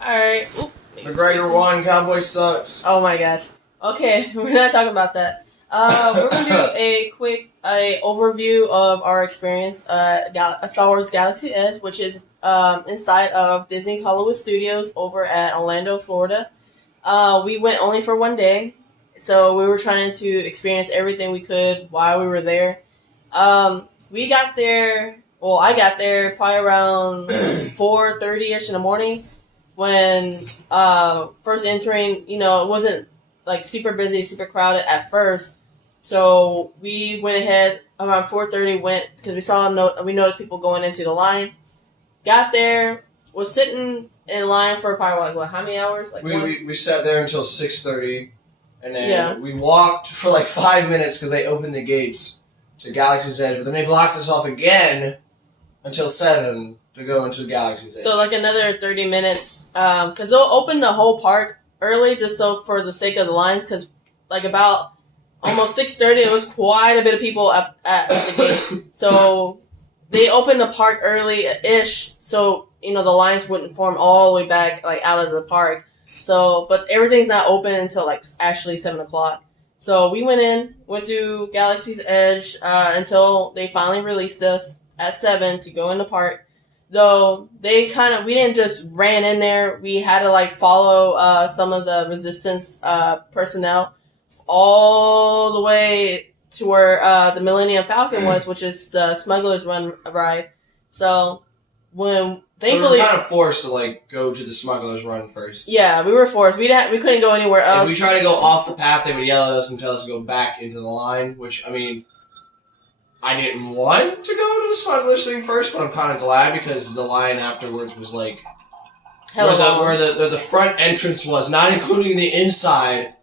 Alright. McGregor won. Cowboy sucks. Oh my gosh. Okay, we're not talking about that. We're gonna do a quick overview of our experience at Star Wars Galaxy Edge, which is inside of Disney's Hollywood Studios over at Orlando, Florida. We went only for one day, so we were trying to experience everything we could while we were there. We got there. Well, I got there probably around 4:30ish in the morning. When first entering, it wasn't like super busy, super crowded at first. So we went ahead around 4:30. Went because we noticed people going into the line. Got there, was sitting in line for probably how many hours? We sat there until 6:30, and then we walked for 5 minutes because they opened the gates to Galaxy's Edge, but then they blocked us off again until 7. To go into the Galaxy's Edge. So another 30 minutes, because they'll open the whole park early just so for the sake of the lines, because about almost 6:30 it was quite a bit of people at the gate. So they opened the park early-ish, so the lines wouldn't form all the way back out of the park. So, but everything's not open until actually 7 o'clock. So we went to Galaxy's Edge until they finally released us at 7 to go in the park. Though we didn't just ran in there. We had to follow some of the Resistance personnel all the way to where the Millennium Falcon was, which is the Smuggler's Run ride. So thankfully, we were kind of forced to go to the Smuggler's Run first. Yeah, we were forced. We couldn't go anywhere else. If we tried to go off the path, they would yell at us and tell us to go back into the line. Which I didn't want to go to the Smuggler's thing first, but I'm kind of glad because the line afterwards was where the front entrance was, not including the inside,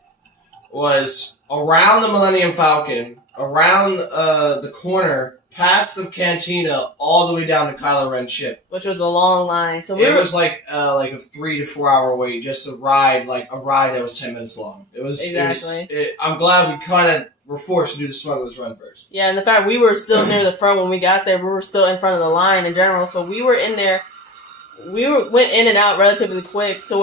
was around the Millennium Falcon, around the corner, past the cantina, all the way down to Kylo Ren's ship. Which was a long line. So it was a 3 to 4 hour wait just to ride, a ride that was 10 minutes long. It was exactly. I'm glad we kind of were forced to do the Smuggler's Run first. Yeah, and the fact we were still near the front when we got there, we were still in front of the line in general, so we were in there. Went in and out relatively quick, so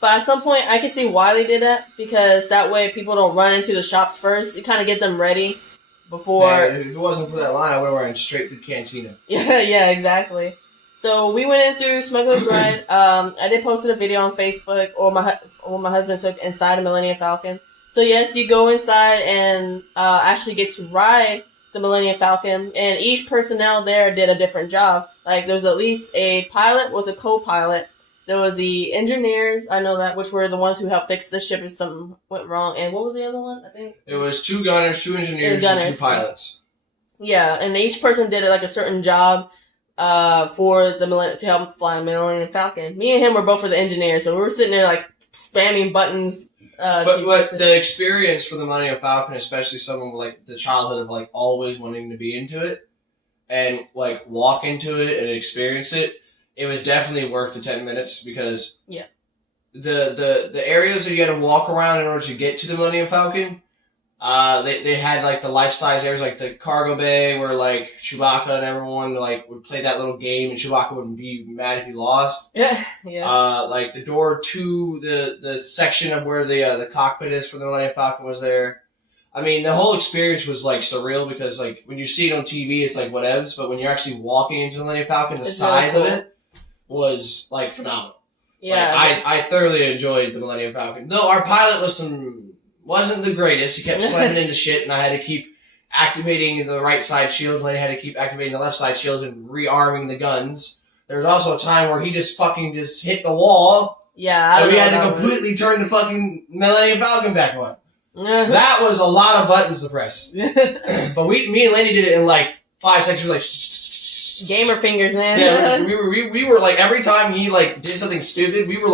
but at some point I can see why they did that, because that way people don't run into the shops first. You kind of get them ready before. Yeah, if it wasn't for that line, I would have ran straight to the cantina. Yeah, exactly. So we went in through Smuggler's Ride. I did post a video on Facebook, or my husband took inside the Millennium Falcon. So yes, you go inside and actually get to ride the Millennium Falcon, and each personnel there did a different job. There was at least a pilot, was a co-pilot. There was the engineers, I know that, which were the ones who helped fix the ship if something went wrong. And what was the other one? I think it was 2 gunners, 2 engineers, and 2 pilots. Yeah, and each person did a certain job for to help fly the Millennium Falcon. Me and him were both for the engineers, so we were sitting there spamming buttons. But the experience for the Millennium Falcon, especially someone with the childhood of always wanting to be into it and walk into it and experience it, it was definitely worth the 10 minutes because the areas that you had to walk around in order to get to the Millennium Falcon, they had the life-size areas the cargo bay where Chewbacca and everyone would play that little game and Chewbacca wouldn't be mad if he lost. Yeah. The door to the section of where the cockpit is for the Millennium Falcon was there. The whole experience was surreal because when you see it on TV it's whatevs, but when you're actually walking into the Millennium Falcon, the size of it was phenomenal. Yeah. I thoroughly enjoyed the Millennium Falcon. Though our pilot wasn't the greatest. He kept slamming into shit, and I had to keep activating the right side shields, and I had to keep activating the left side shields and rearming the guns. There was also a time where he just hit the wall. Yeah, and we had to completely turn the fucking Millennium Falcon back on. That was a lot of buttons to press. But me and Lenny did it in 5 seconds. We were gamer fingers, man. Yeah, we were every time he did something stupid, we were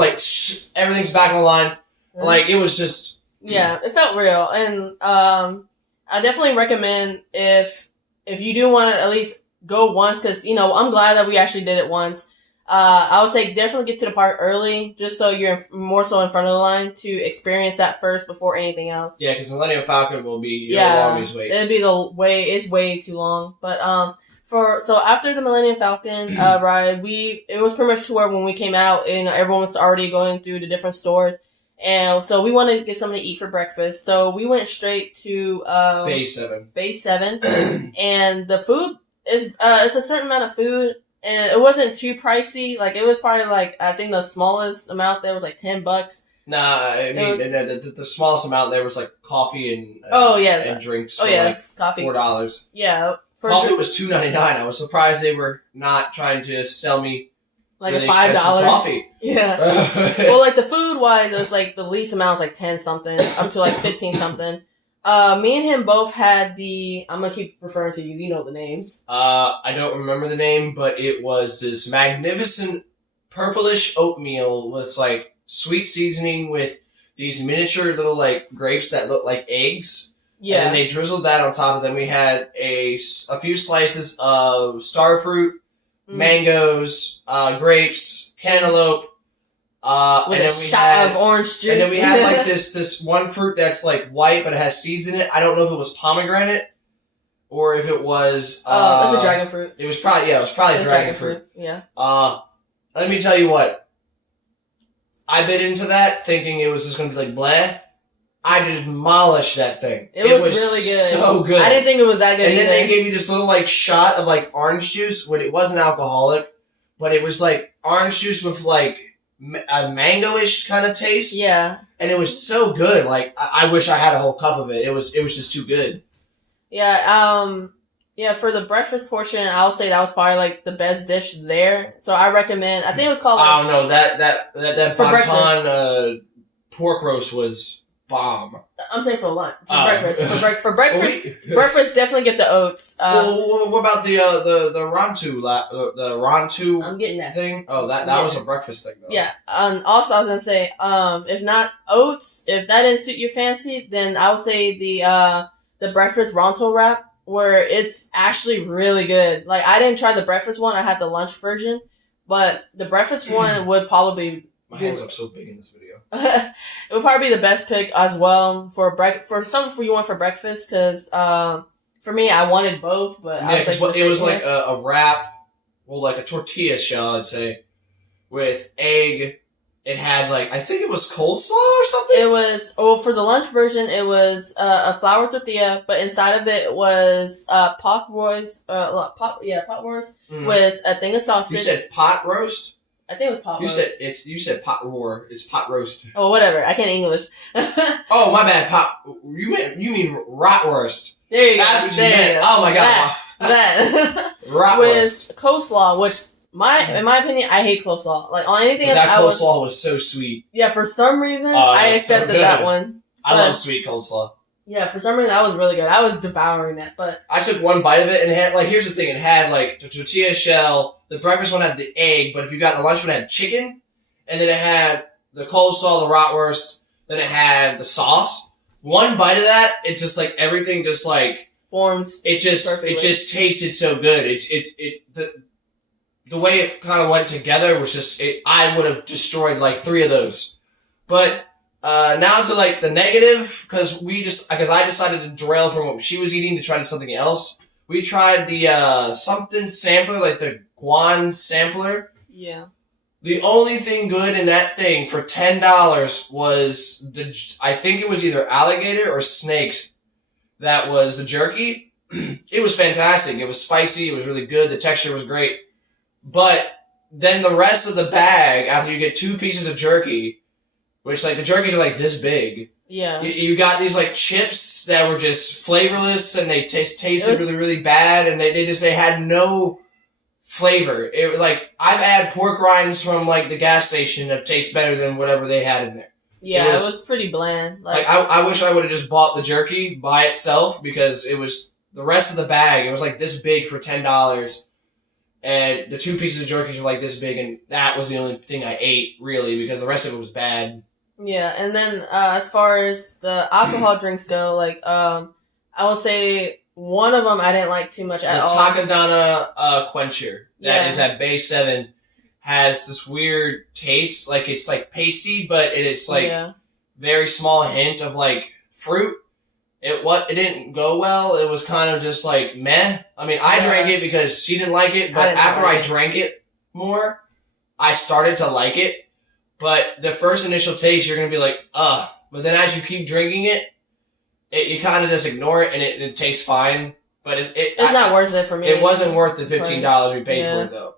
everything's back on line. It was just. Yeah, it felt real, and I definitely recommend if you do want to at least go once, because I'm glad that we actually did it once. I would say definitely get to the park early, just so you're more so in front of the line to experience that first before anything else. Yeah, because the Millennium Falcon will be the longest wait. It's way too long. But So after the Millennium Falcon ride, it was pretty much to where when we came out and everyone was already going through the different stores, and so we wanted to get something to eat for breakfast. So we went straight to Base 7, and the food is it's a certain amount of food, and it wasn't too pricey. Like it was probably like I think the smallest amount there was like $10. Nah, I mean the smallest amount there was like coffee and and drinks. Coffee, $4. Yeah. Coffee was $2.99. I was surprised they were not trying to sell me like really a $5 coffee. Yeah. Well, like the food wise, it was like the least amount was like 10 something up to like 15 something. Me and him both had I'm gonna keep referring to you. You know the names. I don't remember the name, but it was this magnificent purplish oatmeal with like sweet seasoning with these miniature little like grapes that look like eggs. Yeah. And then they drizzled that on top of them. We had a few slices of starfruit, mangoes, grapes, cantaloupe, with a shot of orange juice. And then we had like this one fruit that's like white but it has seeds in it. I don't know if it was pomegranate or if it was it was a dragon fruit. It was probably dragon fruit. Yeah. Let me tell you what. I bit into that thinking it was just gonna be like bleh. I demolished that thing. It was really good. So good. I didn't think it was that good And either. then they gave you this little like shot of like orange juice when it wasn't alcoholic, but it was like orange juice with like a mango-ish kind of taste. Yeah. And it was so good. Like I wish I had a whole cup of it. It was just too good. Yeah. Yeah. For the breakfast portion, I'll say that was probably like the best dish there. So I recommend. I think it was called. I don't know that Bonton pork roast was bomb. I'm saying for lunch, breakfast. For breakfast, breakfast definitely get the oats. What about the Rantu? I'm getting that thing. Oh, that was a breakfast thing though. Yeah. Also, I was gonna say, if not oats, if that didn't suit your fancy, then I would say the breakfast Ronto wrap, where it's actually really good. Like I didn't try the breakfast one; I had the lunch version, but the breakfast one would probably. My hands are so big in this video. It would probably be the best pick as well for something for you want for breakfast, because for me I wanted both, but I was like, it was like a wrap, well, like a tortilla shell, I'd say, with egg. It had like I think it was coleslaw or something. It was for the lunch version. It was a flour tortilla, but inside of it was pot roast. Pot roast with a thing of sausage. You said pot roast. I think it was pot roast. You said pot roar. It's pot roast. Oh, whatever. I can't English. Oh, my bad. You mean rotwurst. There you go. That's what you meant. Oh my god. That. Rotwurst. With coleslaw, which in my opinion, I hate coleslaw. Like on anything else, that coleslaw was so sweet. Yeah, for some reason I accepted that one. I love sweet coleslaw. Yeah, for some reason that was really good. I was devouring that, but I took one bite of it and it had here's the thing, it had like the tortilla shell. The breakfast one had the egg, but if you got the lunch one, it had chicken, and then it had the coleslaw, the rotwurst, then it had the sauce. One bite of that, it's just like everything just like forms. It just tasted so good. The way it kind of went together was just I would have destroyed like 3 of those. But now to like the negative, because I decided to derail from what she was eating to try something else. We tried the something sampler, like the Guan sampler. Yeah. The only thing good in that thing for $10 was I think it was either alligator or snakes. That was the jerky. It was fantastic. It was spicy. It was really good. The texture was great. But then the rest of the bag, after you get 2 pieces of jerky, which like the jerkies are like this big. Yeah. You got these like chips that were just flavorless and they tasted really, really bad, and they had no flavor. It like I've had pork rinds from like the gas station that taste better than whatever they had in there. Yeah, it was pretty bland. Like I wish I would have just bought the jerky by itself, because it was the rest of the bag. It was like this big for $10, and the 2 pieces of jerky were like this big, and that was the only thing I ate really, because the rest of it was bad. Yeah, and then as far as the alcohol drinks go, like I would say one of them I didn't like too much at all. The Takadana Quencher that is at Base 7 has this weird taste, like it's like pasty, but it's like very small hint of like fruit, It didn't go well. It was kind of just like meh. I mean, I drank it because she didn't like it, but after I drank it more, I started to like it. But the first initial taste, you're gonna be like, ugh. But then as you keep drinking it, you kind of just ignore it, and it tastes fine. But it's not worth it for me. It wasn't worth the $15 we paid for it, though.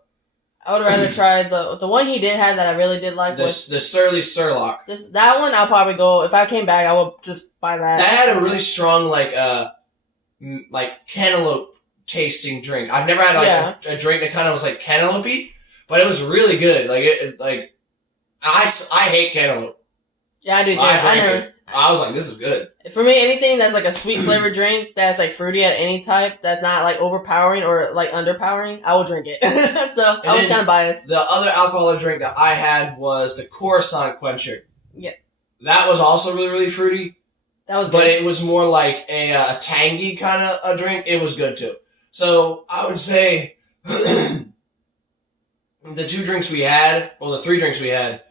I would rather try the one he did have that I really did like. The Surly Surlock. That one I'll probably go, if I came back, I would just buy that. That had a really strong, like cantaloupe tasting drink. I've never had a drink that kind of was like cantaloupe-y, but it was really good. I hate cantaloupe. Yeah, I do too. I was like, this is good. For me, anything that's like a sweet flavored drink that's like fruity at any type, that's not like overpowering or like underpowering, I will drink it. So I was kind of biased. The other alcoholic drink that I had was the Coruscant Quencher. Yeah. That was also really, really fruity. That was good. But it was more like a tangy kind of a drink. It was good too. So I would say the 2 drinks we had, well, the 3 drinks we had,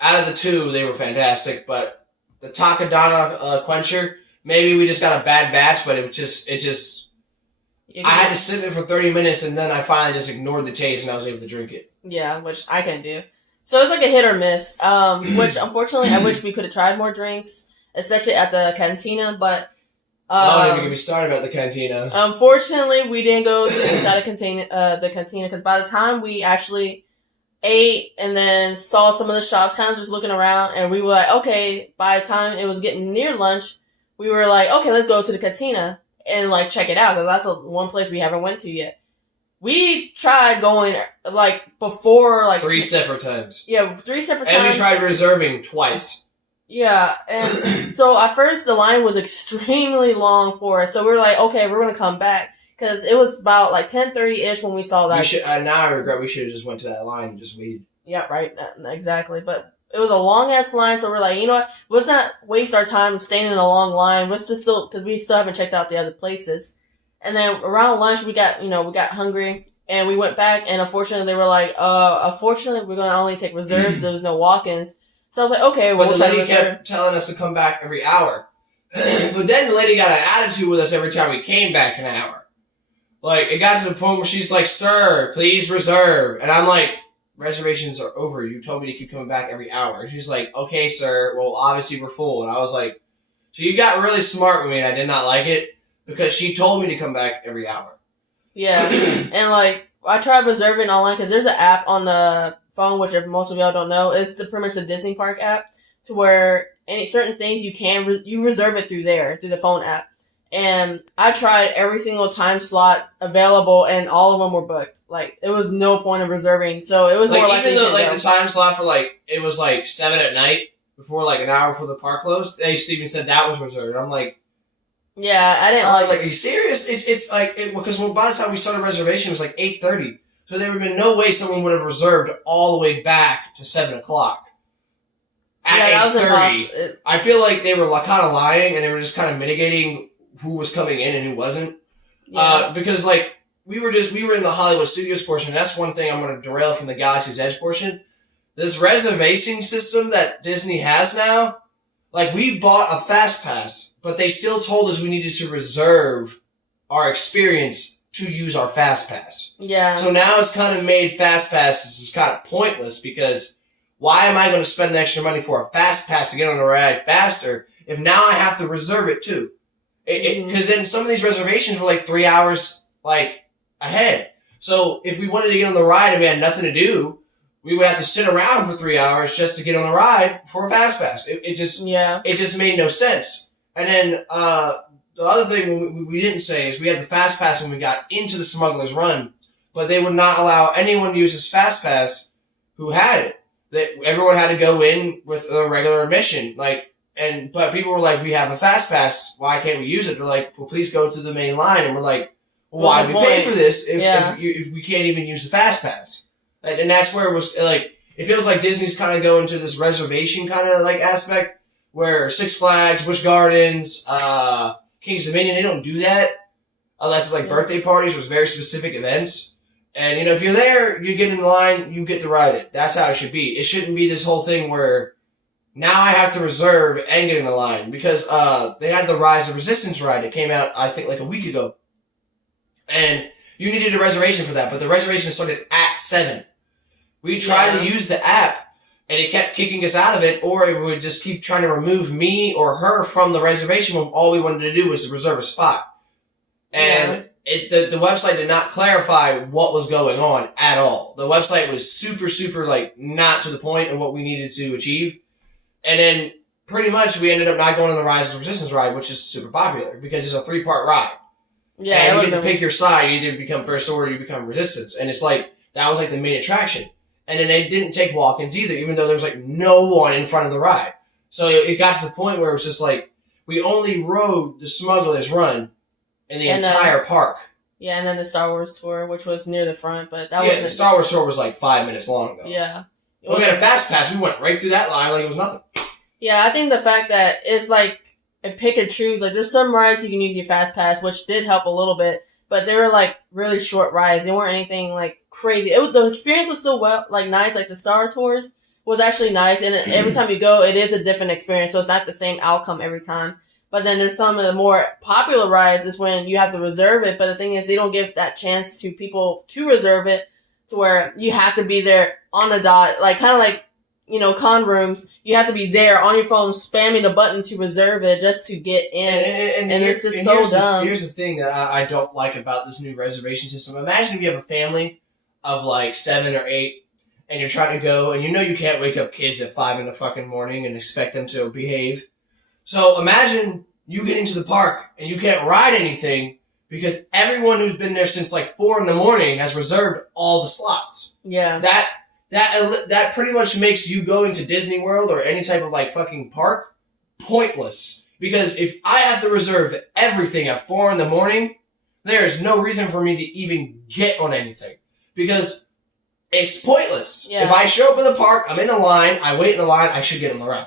out of the 2, they were fantastic, but the Takadana Quencher, maybe we just got a bad batch, but I had to sit there for 30 minutes, and then I finally just ignored the taste, and I was able to drink it. Yeah, which I couldn't do. So it's like a hit or miss, which unfortunately I wish we could have tried more drinks, especially at the cantina, but... don't even get me started about the cantina. Unfortunately, we didn't go to inside the cantina, because by the time we actually ate and then saw some of the shops, kind of just looking around, and we were like, okay, by the time it was getting near lunch, we were like, okay, let's go to the cantina and like check it out, because that's the one place we haven't went to yet. We tried going like before, like 3 separate times. Yeah, 3 separate times. And we tried reserving twice. Yeah, and so at first the line was extremely long for it, so we were like, okay, we're gonna come back. Because it was about like 10:30-ish when we saw that. Now I regret we should have just went to that line and just waited. Yeah, right. Exactly. But it was a long-ass line, so we're like, you know what? Let's not waste our time standing in a long line. Let's just because we still haven't checked out the other places. And then around lunch, we got hungry, and we went back, and unfortunately, they were like, unfortunately, we're going to only take reserves. There was no walk-ins. So I was like, okay, well, but the lady kept telling us to come back every hour. But then the lady got an attitude with us every time we came back an hour. Like, it got to the point where she's like, sir, please reserve. And I'm like, reservations are over. You told me to keep coming back every hour. And she's like, okay, sir. Well, obviously we're full. And I was like, so you got really smart with me, and I did not like it because she told me to come back every hour. Yeah. And like, I tried reserving online because there's an app on the phone, which if most of y'all don't know, it's pretty much the Disney Park app, to where any certain things you reserve it through the phone app. And I tried every single time slot available, and all of them were booked. Like, it was no point of reserving, so it was more like... Even though, like, the time slot for, like, it was, like, 7 at night, before, like, an hour before the park closed, they even said that was reserved. I'm like... Yeah, I didn't like... Like, are you serious? It's like... Because by the time we started reservation, it was, like, 8:30. So there would have been no way someone would have reserved all the way back to 7 o'clock. At 8:30. I feel like they were kind of lying, and they were just kind of mitigating who was coming in and who wasn't. Yeah. Because, like, we were in the Hollywood Studios portion. That's one thing I'm going to derail from the Galaxy's Edge portion. This reservation system that Disney has now, like, we bought a Fast Pass, but they still told us we needed to reserve our experience to use our Fast Pass. Yeah. So now it's kind of made Fast Passes kind of pointless, because why am I going to spend the extra money for a Fast Pass to get on the ride faster if now I have to reserve it too? Because then some of these reservations were like 3 hours like ahead. So if we wanted to get on the ride and we had nothing to do, we would have to sit around for 3 hours just to get on the ride for a Fast Pass. It just made no sense. And then the other thing we didn't say is we had the Fast Pass when we got into the Smuggler's Run, but they would not allow anyone to use this Fast Pass who had it. That everyone had to go in with a regular admission, but people were like, we have a Fast Pass, why can't we use it? They're like, well, please go to the main line. And we're like, well, why do we pay for this if we can't even use the Fast Pass? And that's where it was, like, it feels like Disney's kind of going to this reservation kind of, like, aspect, where Six Flags, Busch Gardens, King's Dominion, they don't do that, unless it's, like, birthday parties or very specific events. And, if you're there, you get in line, you get to ride it. That's how it should be. It shouldn't be this whole thing where Now I have to reserve and get in the line because they had the Rise of Resistance ride that came out, I think, like a week ago. And you needed a reservation for that, but the reservation started at 7. We tried to use the app, and it kept kicking us out of it, or it would just keep trying to remove me or her from the reservation when all we wanted to do was reserve a spot. And the website did not clarify what was going on at all. The website was super, super, like, not to the point of what we needed to achieve. And then, pretty much, we ended up not going on the Rise of Resistance ride, which is super popular, because it's a 3-part ride. Yeah, and you get to pick your side. You either become First Order or you become Resistance. And it's like, that was like the main attraction. And then they didn't take walk-ins either, even though there was like no one in front of the ride. So it got to the point where it was just like, we only rode the Smuggler's Run in the entire park. Yeah, and then the Star Wars tour, which was near the front, but that wasn't... Yeah, the Star Wars tour was like 5 minutes long, though. Yeah. We got a fast pass. We went right through that line like it was nothing. Yeah, I think the fact that it's like a pick and choose. Like, there's some rides you can use your fast pass, which did help a little bit, but they were like really short rides. They weren't anything like crazy. The experience was still nice. Like the Star Tours was actually nice, and every time you go, it is a different experience. So it's not the same outcome every time. But then there's some of the more popular rides is when you have to reserve it. But the thing is, they don't give that chance to people to reserve it, to where you have to be there on the dot, like kind of like, you know, con rooms. You have to be there on your phone spamming the button to reserve it just to get in. And it's just so dumb. Here's the thing that I don't like about this new reservation system. Imagine if you have a family of like 7 or 8 and you're trying to go, and you know you can't wake up kids at 5 in the fucking morning and expect them to behave. So imagine you getting to the park and you can't ride anything because everyone who's been there since like 4 in the morning has reserved all the slots. Yeah. That pretty much makes you going to Disneyworld or any type of like fucking park pointless. Because if I have to reserve everything at 4 in the morning, there is no reason for me to even get on anything. Because it's pointless. Yeah. If I show up in the park, I'm in a line, I wait in the line, I should get on the ride.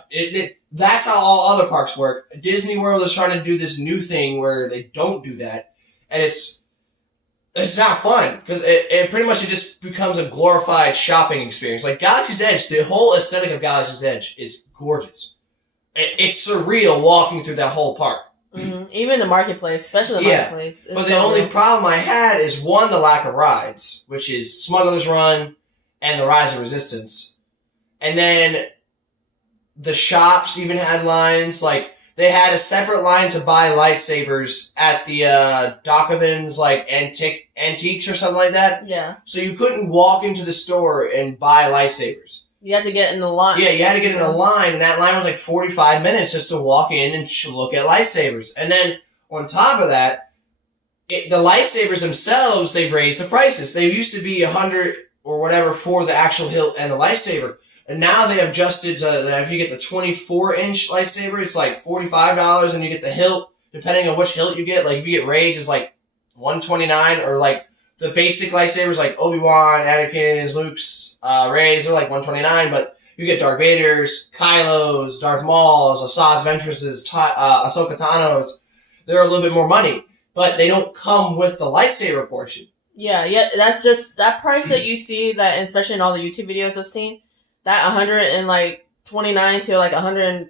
That's how all other parks work. Disney World is trying to do this new thing where they don't do that. And it's not fun. Because it pretty much just becomes a glorified shopping experience. Like Galaxy's Edge, the whole aesthetic of Galaxy's Edge is gorgeous. It's surreal walking through that whole park. Mm-hmm. Even the marketplace, especially the marketplace. But the only problem I had is, one, the lack of rides, which is Smuggler's Run and the Rise of Resistance. And then the shops even had lines. Like, they had a separate line to buy lightsabers at the Dockovan's, like, antiques or something like that. Yeah. So you couldn't walk into the store and buy lightsabers. You had to get in the line. Yeah, you had to get in a line, and that line was like 45 minutes just to walk in and look at lightsabers. And then, on top of that, the lightsabers themselves, they've raised the prices. They used to be $100 or whatever for the actual hilt and the lightsaber. And now they have adjusted to that if you get the 24-inch lightsaber, it's like $45, and you get the hilt, depending on which hilt you get. Like, if you get Rey's, it's like $129, or like the basic lightsabers like Obi-Wan, Anakin's, Luke's, Rey's are like $129, but you get Darth Vader's, Kylo's, Darth Maul's, Asajj Ventress's, Ahsoka Tano's. They're a little bit more money, but they don't come with the lightsaber portion. Yeah, that's just that price that you see, that, especially in all the YouTube videos I've seen, that $129 to like $149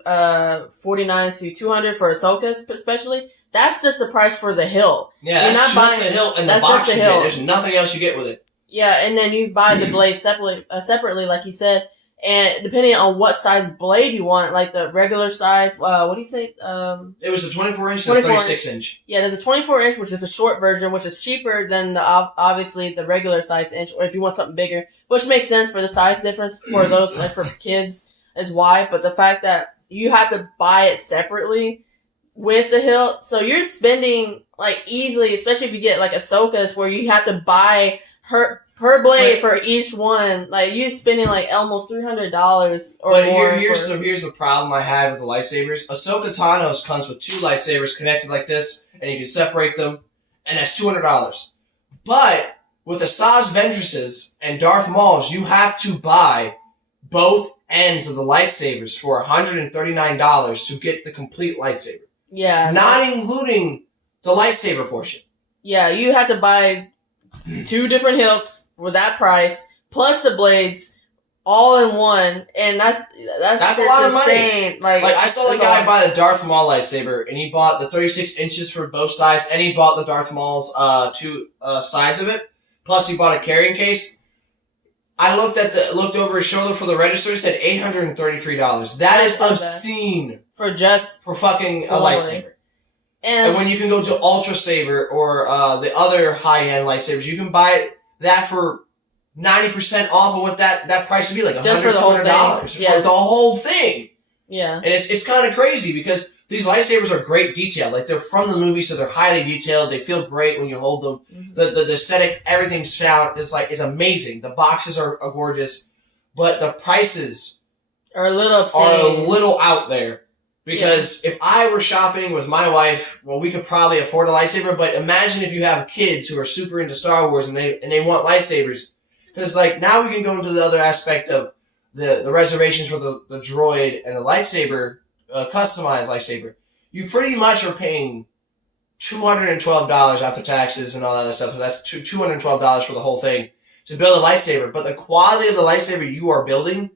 to $200 for Ahsoka especially. That's just the price for the hilt. Yeah, you're not buying the hilt and the box you get. There's nothing else you get with it. Yeah, and then you buy the blade separately, like you said, and depending on what size blade you want, like the regular size, what do you say? It was a 24-inch and a 36-inch. Yeah, there's a 24-inch, which is a short version, which is cheaper than obviously the regular size inch, or if you want something bigger, which makes sense for the size difference for those, like for kids is why. But the fact that you have to buy it separately with the hilt, so you're spending like easily, especially if you get like Ahsoka's, where you have to buy her blade for each one. Like, you're spending like almost $300 or more. Here's the problem I had with the lightsabers. Ahsoka Tano's comes with 2 lightsabers connected like this, and you can separate them, and that's $200. But with Asajj Ventress's and Darth Maul's, you have to buy both ends of the lightsabers for $139 to get the complete lightsaber. Yeah. Not including the lightsaber portion. Yeah, you have to buy 2 different hilts for that price, plus the blades, all in one, and that's a lot of insane. money. Like I saw the guy buy the Darth Maul lightsaber, and he bought the 36 inches for both sides, and he bought the Darth Maul's two sides of it. Plus, he bought a carrying case. I looked over his shoulder for the register. It said $833. That is obscene for fucking a lightsaber. And when you can go to Ultra Saber or the other high end lightsabers, you can buy that for 90% off of what that price would be, like $100 for the whole thing. Yeah. And it's kind of crazy because these lightsabers are great detailed. Like, they're from the movie, so they're highly detailed. They feel great when you hold them. Mm-hmm. The aesthetic, everything's found. It's amazing. The boxes are gorgeous, but the prices are a little obscene. Are a little out there. Because if I were shopping with my wife, well, we could probably afford a lightsaber, but imagine if you have kids who are super into Star Wars and they want lightsabers. Because, like, now we can go into the other aspect of the reservations for the droid and the lightsaber, customized lightsaber. You pretty much are paying $212 after taxes and all that stuff. So that's $212 for the whole thing to build a lightsaber. But the quality of the lightsaber you are building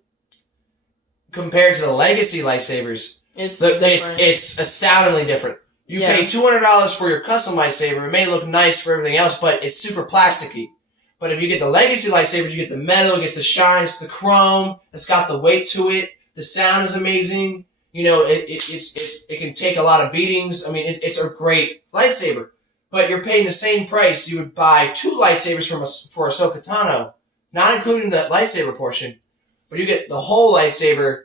compared to the legacy lightsabers, it's astoundingly different. You pay $200 for your custom lightsaber. It may look nice for everything else, but it's super plasticky. But if you get the legacy lightsabers, you get the metal, it gets the shine, it's the chrome, it's got the weight to it, the sound is amazing. You know, it can take a lot of beatings. I mean, it's a great lightsaber. But you're paying the same price you would buy 2 lightsabers for Ahsoka Tano, not including the lightsaber portion. But you get the whole lightsaber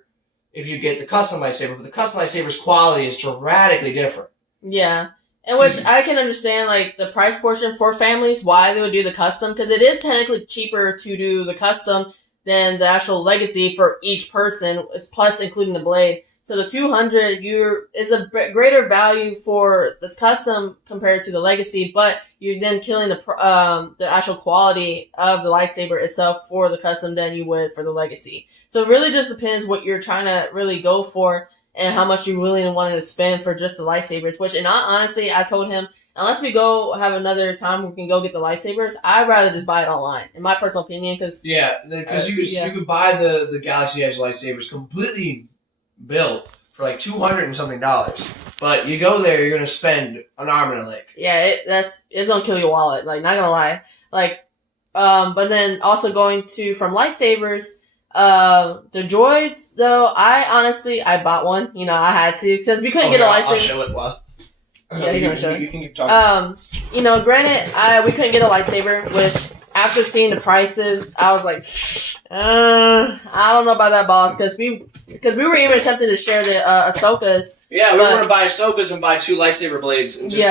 if you get the custom lightsaber. But the custom lightsaber's quality is dramatically different. Yeah. And which I can understand, like, the price portion for families, why they would do the custom, because it is technically cheaper to do the custom than the actual legacy for each person, plus including the blade. So the $200 is a greater value for the custom compared to the legacy, but you're then killing the actual quality of the lightsaber itself for the custom than you would for the legacy. So it really just depends what you're trying to really go for and how much you're willing and wanting to spend for just the lightsabers. Which, and honestly, I told him, unless we go have another time we can go get the lightsabers, I'd rather just buy it online, in my personal opinion. Because you could buy the Galaxy Edge lightsabers completely built for like $200 and something. But you go there, you're gonna spend an arm and a leg. Yeah, it's gonna kill your wallet. Like, not gonna lie. Like, but then also from lightsabers. The droids, though, I bought one. You know, I had to, because we couldn't get a lightsaber. I'll show it while. Yeah, you're gonna show it. You can keep talking. You know, granted, we couldn't get a lightsaber, which, after seeing the prices, I was like, I don't know about that, boss, because we were even attempting to share the Ahsoka's. Yeah, we were going to buy Ahsoka's and buy 2 lightsaber blades and just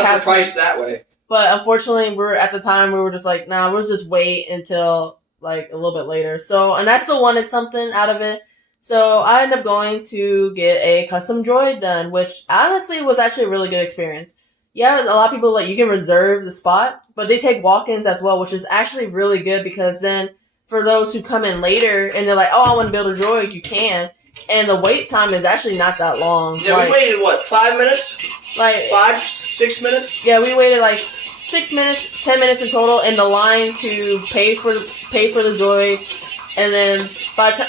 cut the price that way. But unfortunately, at the time, we were just like, nah, we'll just wait until like a little bit later. So, and I still wanted something out of it. So I ended up going to get a custom droid done, which honestly was actually a really good experience. Yeah, a lot of people, like, you can reserve the spot, but they take walk-ins as well, which is actually really good, because then for those who come in later and they're like, oh, I want to build a droid, you can. And the wait time is actually not that long. Yeah, we waited, 5 minutes? Like 6 minutes? Yeah, we waited like 6 minutes, 10 minutes in total in the line to pay for the droid, and then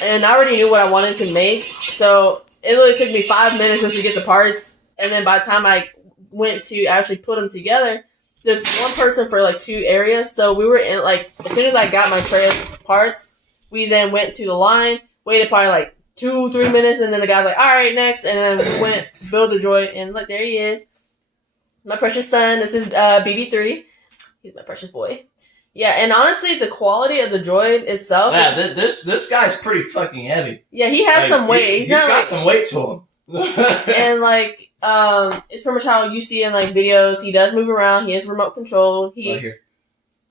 and I already knew what I wanted to make, so it literally took me 5 minutes just to get the parts, and then by the time I went to actually put them together, there's one person for like 2 areas, so we were in, like, as soon as I got my tray of parts, we then went to the line, waited probably like 2-3 minutes, and then the guy's like, all right, next, and then we went build the droid, and look, there he is. My precious son. This is BB3. He's my precious boy. Yeah, and honestly, the quality of the droid itself. Yeah, this guy's pretty fucking heavy. Yeah, he has some weight. He's got some weight to him. And like, it's pretty much how you see in like videos. He does move around. He is remote controlled. Right here.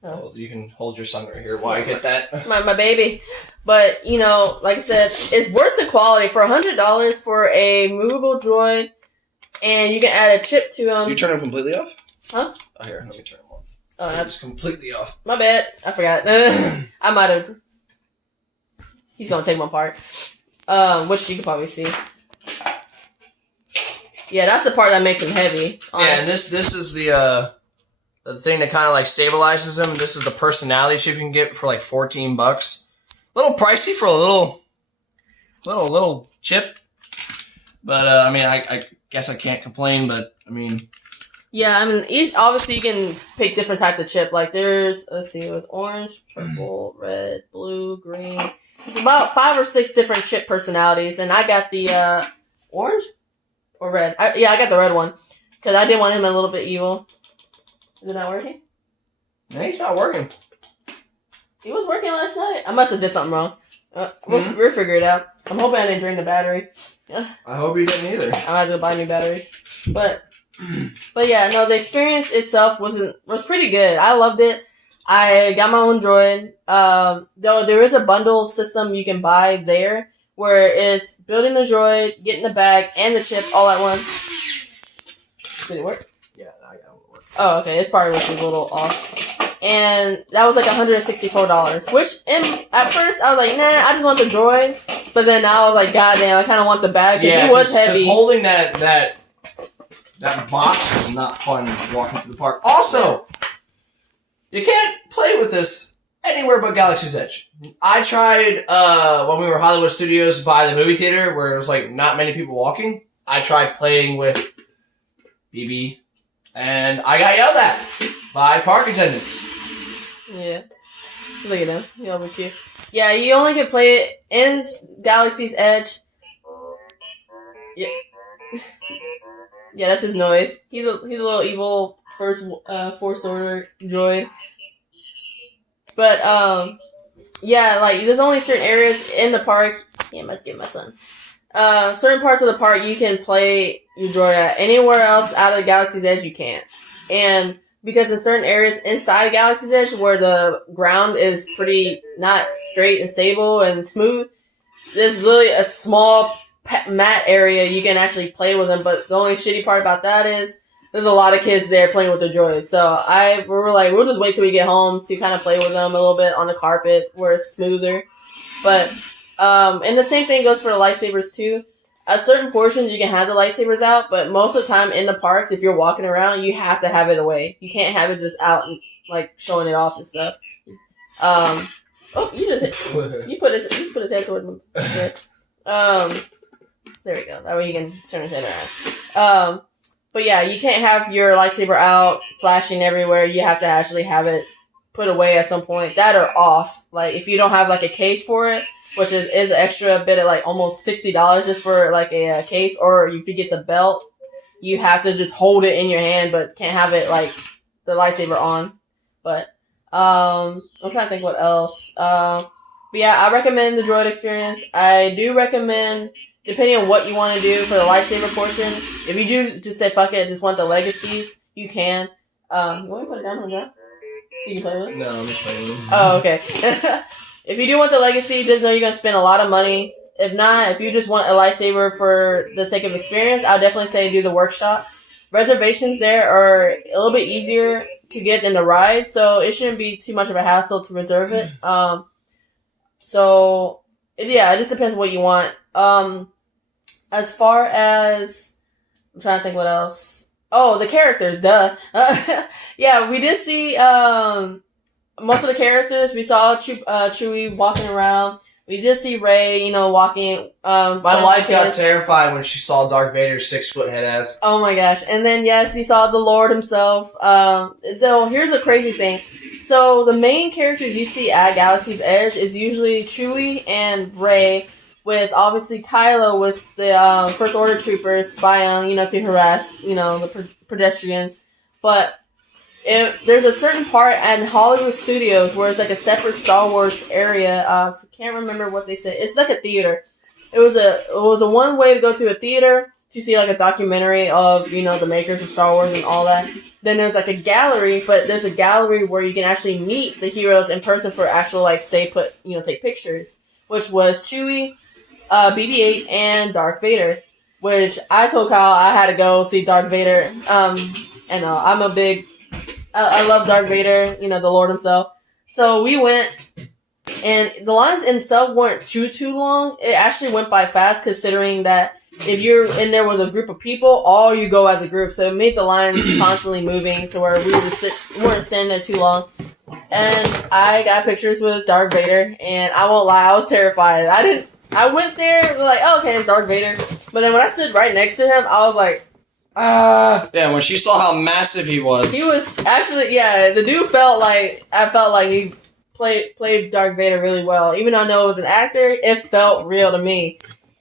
Oh, you can hold your son right here while I get that. My baby. But, you know, like I said, it's worth the quality. For $100 for a movable droid, and you can add a chip to him. You turn him completely off? Huh? Oh, here, let me turn him off. Oh, it's completely off. My bad. I forgot. I might have. He's going to take my part. Which you can probably see. Yeah, that's the part that makes him heavy. Honestly. Yeah, and this is the thing that kind of like stabilizes him. This is the personality chip you can get for like $14. little pricey for a little chip. But, I mean, I guess I can't complain, but, I mean... Yeah, I mean, obviously you can pick different types of chip. Like, there's, let's see, with orange, purple, red, blue, green. About 5 or 6 different chip personalities, and I got the, orange? Or red? I got the red one. Because I did want him a little bit evil. Is it not working? No, he's not working. He was working last night. I must have did something wrong. We'll figure it out. I'm hoping I didn't drain the battery. I hope you didn't either. I might have to buy new batteries. But yeah, no, the experience itself was pretty good. I loved it. I got my own droid. Though there is a bundle system you can buy there where it's building the droid, getting the bag, and the chip all at once. Did it work? Yeah, I got it work. Oh, okay. It's probably just a little off. And that was like $164. Which, at first, I was like, nah, I just want the droid. But then I was like, goddamn, I kind of want the bag because it was heavy. Because holding that box is not fun walking through the park. Also, you can't play with this anywhere but Galaxy's Edge. I tried when we were Hollywood Studios by the movie theater where it was like not many people walking. I tried playing with BB and I got yelled at by park attendants. Yeah. Look at him. He'll be cute. Yeah, you only can play it in Galaxy's Edge. Yeah. Yeah, that's his noise. He's a little evil first order droid. But yeah, like there's only certain areas in the park. Yeah, I must get my son. Certain parts of the park you can play your droid at. Anywhere else out of the Galaxy's Edge you can't. And because in certain areas inside Galaxy's Edge where the ground is pretty not straight and stable and smooth, there's literally a small mat area you can actually play with them. But the only shitty part about that is there's a lot of kids there playing with the droids. So we were like, we'll just wait till we get home to kind of play with them a little bit on the carpet where it's smoother. But and the same thing goes for the lightsabers too. At certain portions, you can have the lightsabers out, but most of the time in the parks, if you're walking around, you have to have it away. You can't have it just out and, like, showing it off and stuff. Oh, you put his head toward him. There we go. That way you can turn his head around. But yeah, you can't have your lightsaber out, flashing everywhere. You have to actually have it put away at some point. That or off. Like, if you don't have, like, a case for it, which is an extra bit of like almost $60 just for like a case, or if you get the belt, you have to just hold it in your hand, but can't have it like the lightsaber on. But I'm trying to think what else. But yeah, I recommend the droid experience. I do recommend, depending on what you want to do for the lightsaber portion, if you do just say fuck it, just want the legacies, you can. You want me to put it down on the ground so you can play with it? No, I'm just playing with it. Oh, okay. If you do want the legacy, just know you're going to spend a lot of money. If not, if you just want a lightsaber for the sake of experience, I'll definitely say do the workshop. Reservations there are a little bit easier to get than the ride, so it shouldn't be too much of a hassle to reserve it. It just depends on what you want. As far as, I'm trying to think what else. Oh, the characters, duh. Yeah, we did see, most of the characters. We saw Chewie walking around. We did see Rey, walking. My wife got terrified when she saw Darth Vader's 6-foot head ass. Oh my gosh. And then, yes, we saw the Lord himself. Though, here's a crazy thing. So, the main characters you see at Galaxy's Edge is usually Chewie and Rey, with obviously Kylo with the First Order troopers spying, to harass, the pedestrians. But there's a certain part at Hollywood Studios where it's like a separate Star Wars area. I can't remember what they said. It's like a theater. It was a one way to go to a theater to see like a documentary of, the makers of Star Wars and all that. Then there's like a gallery, but there's a gallery where you can actually meet the heroes in person for actual like stay put, take pictures, which was Chewie, BB-8, and Darth Vader. Which I told Kyle I had to go see Darth Vader. I love Darth Vader, the Lord himself. So we went, and the lines in sub weren't too long. It actually went by fast, considering that if you're in there with a group of people, all you go as a group. So it made the lines constantly moving to where we weren't standing there too long. and I got pictures with Darth Vader, and I won't lie, I was terrified. I went there like, oh, okay, it's Darth Vader, but then when I stood right next to him, I was like, Yeah, when she saw how massive he was. He was actually, yeah, the dude felt like he played Darth Vader really well. Even though I know it was an actor, it felt real to me.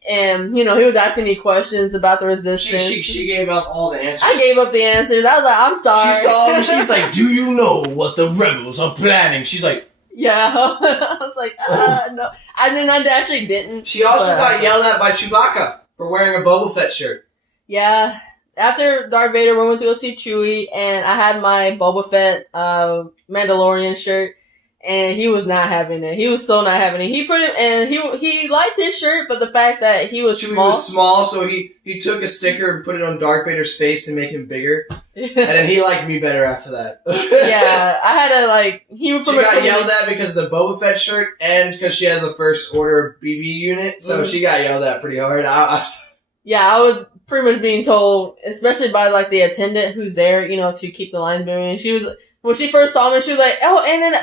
And, he was asking me questions about the Resistance. She gave up all the answers. I gave up the answers. I was like, I'm sorry. She saw him, she's like, do you know what the rebels are planning? She's like... Yeah. I was like, no. And then I actually didn't. She also got yelled at by Chewbacca for wearing a Boba Fett shirt. Yeah. After Darth Vader, we went to go see Chewie, and I had my Boba Fett Mandalorian shirt. And he was not having it. He was so not having it. He liked his shirt, but the fact that he was Chewie small. was small, so he took a sticker and put it on Darth Vader's face to make him bigger. And then he liked me better after that. Yeah, I had to She got yelled at because of the Boba Fett shirt and because she has a First Order BB unit, so she got yelled at pretty hard. I was pretty much being told, especially by the attendant who's there, to keep the lines moving. When she first saw me, she was like, oh, and then.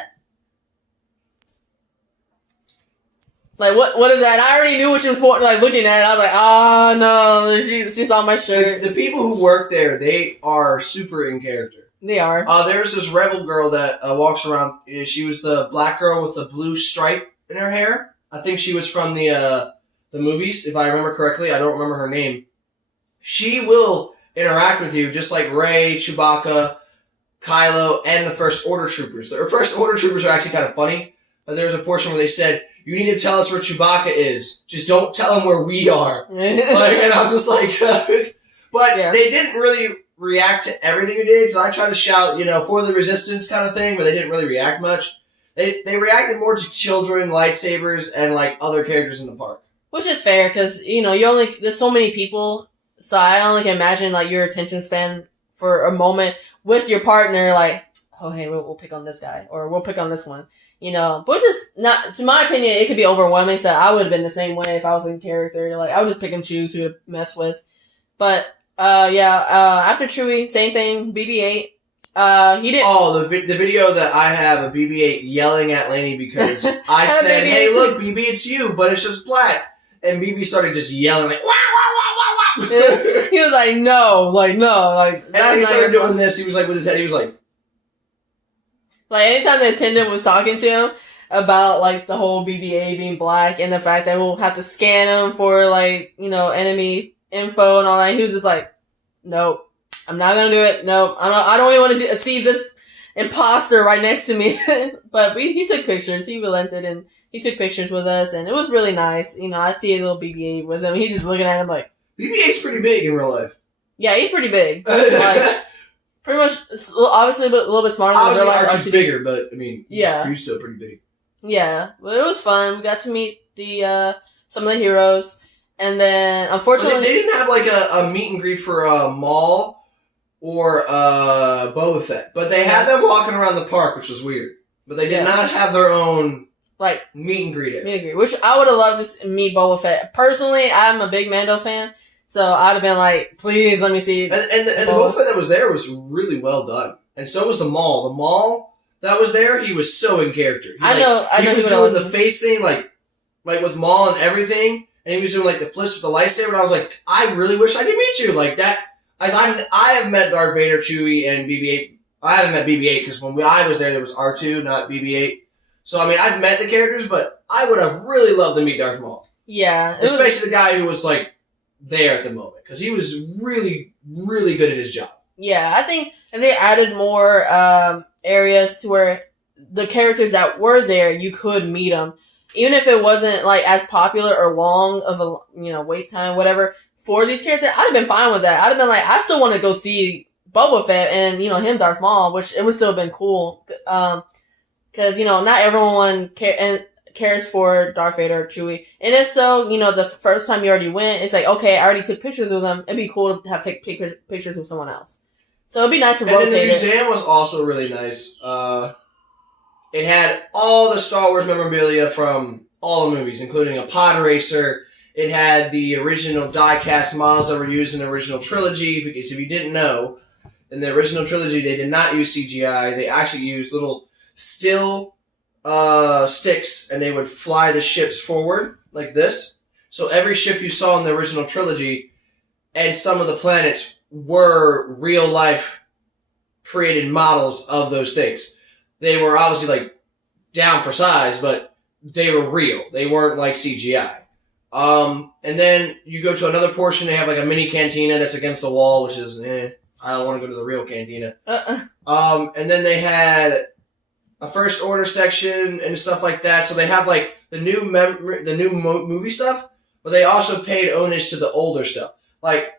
What is that? I already knew what she was looking at. I was like, oh no, she saw my shirt. The people who work there, they are super in character. They are. There's this rebel girl that walks around. She was the black girl with the blue stripe in her hair. I think she was from the movies, if I remember correctly. I don't remember her name. She will interact with you just like Rey, Chewbacca, Kylo, and the First Order troopers. The First Order troopers are actually kind of funny, but there's a portion where they said, you need to tell us where Chewbacca is. Just don't tell him where we are. And I'm just like, but they didn't really react to everything you did, because I tried to shout, for the Resistance kind of thing, but they didn't really react much. They reacted more to children, lightsabers, and other characters in the park. Which is fair, because, there's so many people, so I only can imagine, your attention span for a moment with your partner, oh, hey, we'll pick on this guy, or we'll pick on this one. Which is not, to my opinion, it could be overwhelming, so I would have been the same way if I was in character. I would just pick and choose who to mess with. But, after Chewie, same thing, BB-8. He didn't... Oh, the video that I have of BB-8 yelling at Lainey because I said, hey, look, BB, it's you, but it's just black. And BB started just yelling, wah, wah, wah, wah, wah. He was like, no. And then he started doing this, he was with his head, he was like... anytime the attendant was talking to him about, the whole BB-8 being black and the fact that we'll have to scan him for, enemy info and all that, he was just like, nope, I'm not gonna do it. Nope, I don't even want to see this imposter right next to me. But he took pictures. He relented and he took pictures with us, and it was really nice. I see a little BB-8 with him. He's just looking at him like... BB-8's pretty big in real life. Yeah, he's pretty big. Pretty much, obviously, a little bit smarter than real life. Obviously, bigger, but he's still pretty big. Yeah, but it was fun. We got to meet some of the heroes, and then unfortunately, they didn't have a meet and greet for Maul or Boba Fett, but they had them walking around the park, which was weird. But they did not have their own meet and greet area. Which I would have loved to meet Boba Fett. Personally, I'm a big Mando fan. So I'd have been like, please let me see. And the Boba Fett that was there was really well done. And so was the Maul. The Maul that was there, he was so in character. I know. He was doing the face thing, like with Maul and everything. And he was doing the flips with the lightsaber. And I was like, I really wish I could meet you. That. I have met Darth Vader, Chewie, and BB-8. I haven't met BB-8 because when I was there was R2, not BB-8. So, I've met the characters, but I would have really loved to meet Darth Maul. Yeah. Especially the guy who was there at the moment, because he was really, really good at his job. Yeah, I think if they added more areas to where the characters that were there, you could meet them, even if it wasn't as popular or long of a wait time, whatever for these characters. I'd have been fine with that. I'd have been I still want to go see Boba Fett and him, Darth Maul, which it would still have been cool, because not everyone cares for Darth Vader or Chewie. And if so, the first time you already went, it's okay, I already took pictures with them. It'd be cool to take pictures with someone else. So it'd be nice to rotate it. And then the museum was also really nice. It had all the Star Wars memorabilia from all the movies, including a pod racer. It had the original die-cast models that were used in the original trilogy, because if you didn't know, in the original trilogy, they did not use CGI. They actually used little still sticks, and they would fly the ships forward like this. So every ship you saw in the original trilogy and some of the planets were real life created models of those things. They were obviously like down for size, but they were real. They weren't like CGI. And then you go to another portion, they have like a mini cantina that's against the wall, which is, I don't want to go to the real cantina. And then they had a first order section and stuff like that. So they have like the new movie stuff, but they also paid homage to the older stuff. Like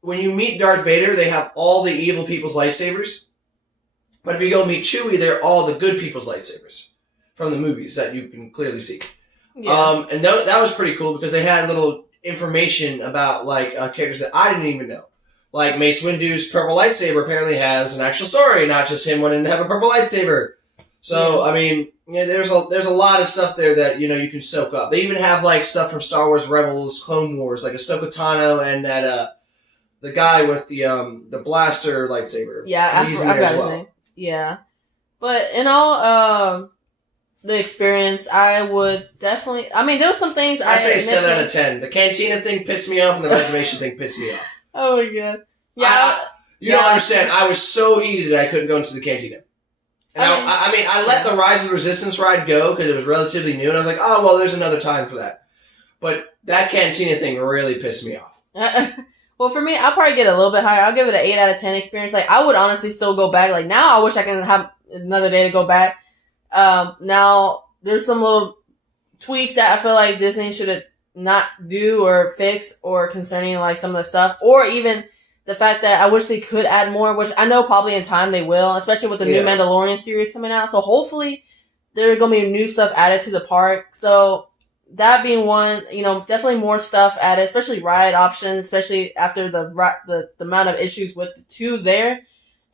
when you meet Darth Vader, they have all the evil people's lightsabers. But if you go meet Chewie, they're all the good people's lightsabers from the movies that you can clearly see. Yeah. And that was pretty cool because they had little information about like characters that I didn't even know. Like Mace Windu's purple lightsaber apparently has an actual story, not just him wanting to have a purple lightsaber. So, I mean, yeah, there's a lot of stuff there that, you can soak up. They even have like stuff from Star Wars Rebels, Clone Wars, like Ahsoka Tano and that the guy with the blaster lightsaber. Yeah, I forgot his name. Yeah. But in all the experience, I would definitely... I mean, there were some things I say 7 out of 10. The cantina thing pissed me off, and the reservation thing pissed me off. Oh my god. Yeah. You don't understand. I was so heated that I couldn't go into the cantina. And I let the Rise of the Resistance ride go, because it was relatively new, and I was like, oh, well, there's another time for that. But that cantina thing really pissed me off. Well, for me, I'll probably get a little bit higher. I'll give it an 8 out of 10 experience. Like, I would honestly still go back. Like, now I wish I can have another day to go back. Now, there's some little tweaks that I feel like Disney should not do or fix or concerning, like, some of the stuff. Or even the fact that I wish they could add more, which I know probably in time they will, especially with the new Mandalorian series coming out. So, hopefully, there's going to be new stuff added to the park. So, that being one, definitely more stuff added, especially ride options, especially after the amount of issues with the two there.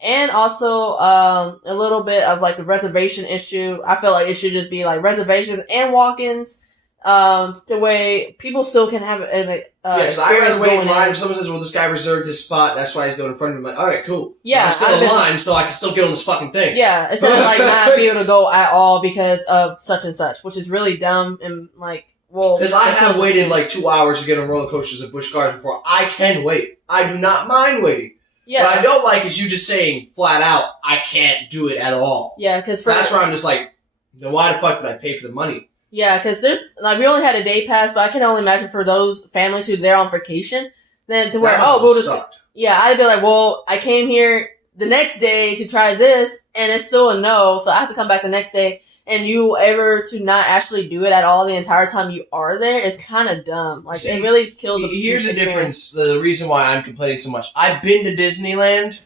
And also, a little bit of like the reservation issue. I feel like it should just be like reservations and walk-ins, the way people still can have an experience I rather wait in line. If someone says, well, this guy reserved his spot, that's why he's going in front of me. I'm like, alright, cool. Yeah. I'm still in line, so I can still get on this fucking thing. Yeah, instead of like not be able to go at all because of such and such, which is really dumb and like, well... Because I have waited like 2 hours to get on roller coasters at Busch Gardens before. I can wait. I do not mind waiting. Yeah. What I don't like is you just saying flat out, I can't do it at all. Yeah, because that's where I'm just like, then why the fuck did I pay for the money? Yeah, because there's, like, we only had a day pass, but I can only imagine for those families who's there on vacation, then to where, we'll just, sucked. Yeah, I'd be like, well, I came here the next day to try this, and it's still a no, so I have to come back the next day, and you ever to not actually do it at all the entire time you are there, it's kind of dumb. Like, it really kills the Here's the difference, the reason why I'm complaining so much. I've been to Disneyland,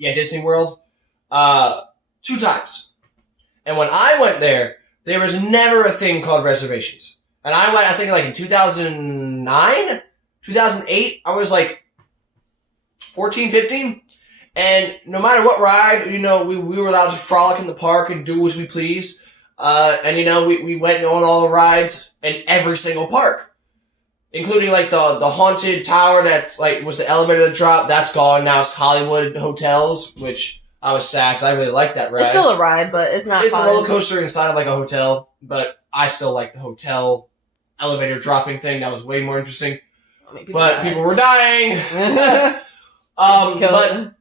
Disney World, 2 times. And when I went there was never a thing called reservations. And I went, I think like in 2009, 2008, I was like 14, 15. And no matter what ride, we were allowed to frolic in the park and do as we please. And we went on all the rides in every single park. Including like the haunted tower that like was the elevator that dropped, that's gone now. It's Hollywood Hotels, which I was sad because I really like that ride. It's still a ride, but it's not. It's a roller coaster inside of like a hotel, but I still like the hotel elevator dropping thing. That was way more interesting. People were dying. But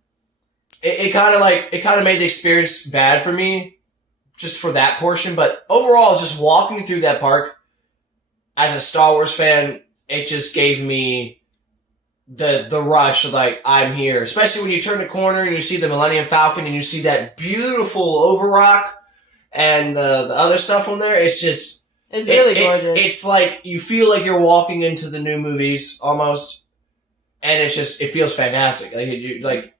it kind of made the experience bad for me, just for that portion. But overall, just walking through that park as a Star Wars fan, it just gave me the rush of like, I'm here. Especially when you turn the corner and you see the Millennium Falcon and you see that beautiful Overrock and the other stuff on there. It's just... It's really gorgeous. It's like, you feel like you're walking into the new movies, almost. And it's just, it feels fantastic. Like,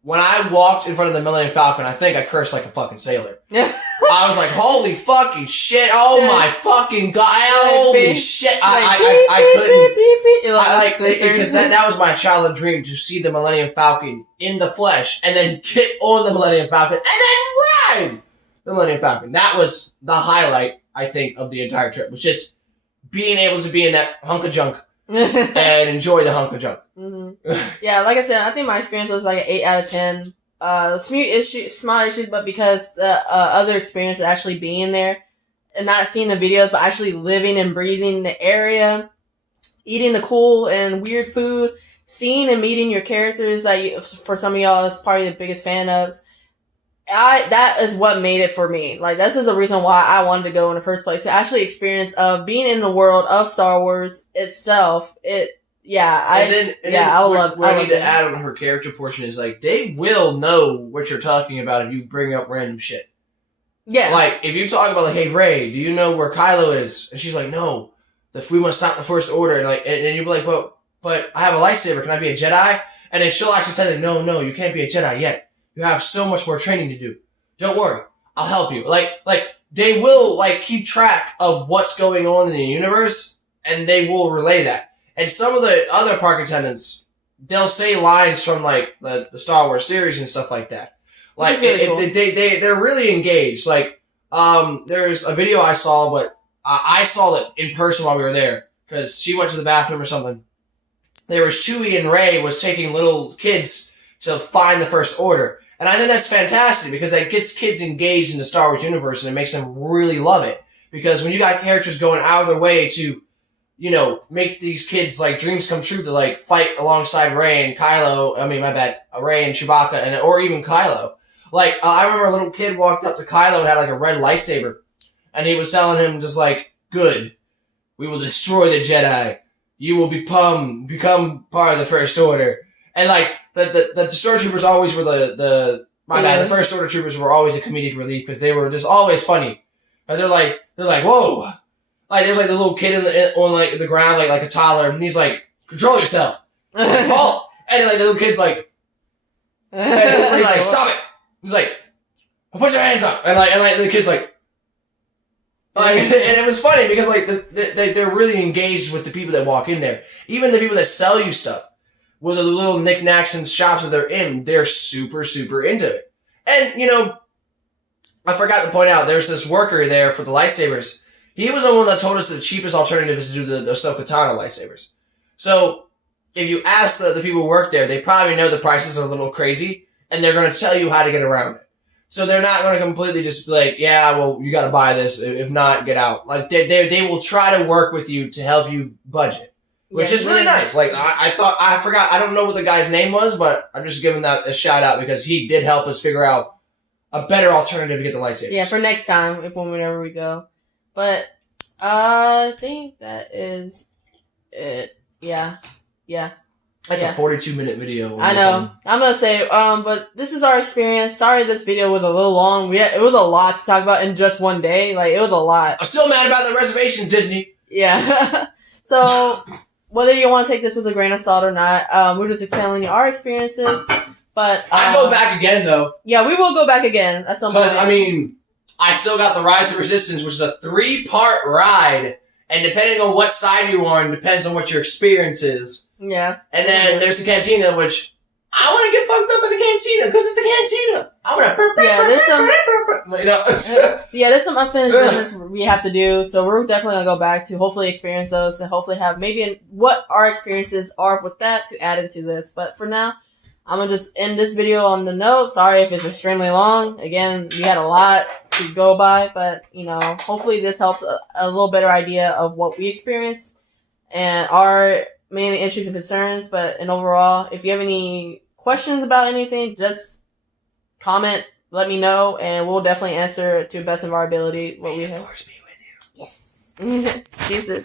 when I walked in front of the Millennium Falcon, I think I cursed like a fucking sailor. I was like, holy fucking shit, oh my fucking god, holy shit. I couldn't, because that was my childhood dream, to see the Millennium Falcon in the flesh, and then get on the Millennium Falcon, and then ride the Millennium Falcon. That was the highlight, I think, of the entire trip, was just being able to be in that hunk of junk. And enjoy the hunk of junk. Mm-hmm. Yeah, like I said, I think my experience was like an 8 out of 10. small issues, but because the other experience of actually being there and not seeing the videos, but actually living and breathing the area, eating the cool and weird food, seeing and meeting your characters that for some of y'all is probably the biggest fan of. That is what made it for me. Like, this is the reason why I wanted to go in the first place. To actually experience of being in the world of Star Wars itself. I What I need to add on her character portion is, like, they will know what you're talking about if you bring up random shit. Yeah. Like, if you talk about, like, hey, Rey, do you know where Kylo is? And she's like, no, we must stop the First Order. And, like, and you'll be like, but I have a lightsaber. Can I be a Jedi? And then she'll actually tell you, no, you can't be a Jedi yet. You have so much more training to do. Don't worry. I'll help you. Like, they will, like, keep track of what's going on in the universe, and they will relay that. And some of the other park attendants, they'll say lines from, like, the Star Wars series and stuff like that. Like, really cool. They're really engaged. Like, there's a video I saw, but I saw it in person while we were there, because she went to the bathroom or something. There was Chewie and Rey was taking little kids to find the First Order. And I think that's fantastic, because that gets kids engaged in the Star Wars universe, and it makes them really love it. Because when you got characters going out of their way to, you know, make these kids, like, dreams come true to, like, fight alongside Rey and Kylo, Rey and Chewbacca, or even Kylo. Like, I remember a little kid walked up to Kylo and had, like, a red lightsaber, and he was telling him just, like, good, we will destroy the Jedi. You will become part of the First Order. And, like, the Stormtroopers always were the First Order troopers were always a comedic relief, because they were just always funny. But they're like, whoa! Like, there's, like, the little kid on like, the ground, like a toddler, and he's like, control yourself! Like, halt! And then, like, the little kid's like, and he's like, stop it! He's like, put your hands up! And the kid's like, and it was funny, because, like, they're really engaged with the people that walk in there. Even the people that sell you stuff. With the little knickknacks and shops that they're in, they're super, super into it. And, you know, I forgot to point out, there's this worker there for the lightsabers. He was the one that told us the cheapest alternative is to do the Ahsoka Tano lightsabers. So, if you ask the people who work there, they probably know the prices are a little crazy, and they're going to tell you how to get around it. So they're not going to completely just be like, yeah, well, you got to buy this. If not, get out. Like, they will try to work with you to help you budget. Which is really nice. Like, I forgot, I don't know what the guy's name was, but I'm just giving that a shout out, because he did help us figure out a better alternative to get the lightsabers. Yeah, for next time, whenever we go. But, I think that is it. Yeah. That's a 42-minute video. I know. I'm gonna say, but this is our experience. Sorry this video was a little long. It was a lot to talk about in just one day. Like, it was a lot. I'm still mad about the reservations, Disney. Yeah. So, whether you want to take this with a grain of salt or not, we're just telling you our experiences. But I go back again, though. Yeah, we will go back again at some point. Because, I mean, I still got the Rise of Resistance, which is a 3-part ride. And depending on what side you're on, depends on what your experience is. Yeah. And then there's the Cantina, which I want to get fucked up in the Cantina, because it's the Cantina. I want to there's some unfinished business we have to do, so we're definitely going to go back to hopefully experience those, and hopefully have maybe what our experiences are with that to add into this. But for now, I'm going to just end this video on the note. Sorry if it's extremely long. Again, we had a lot to go by, but, you know, hopefully this helps a little better idea of what we experienced and our main issues and concerns. But in overall, if you have any questions about anything, just comment, let me know, and we'll definitely answer to the best of our ability what we have. Force be with you. Yes. Jesus.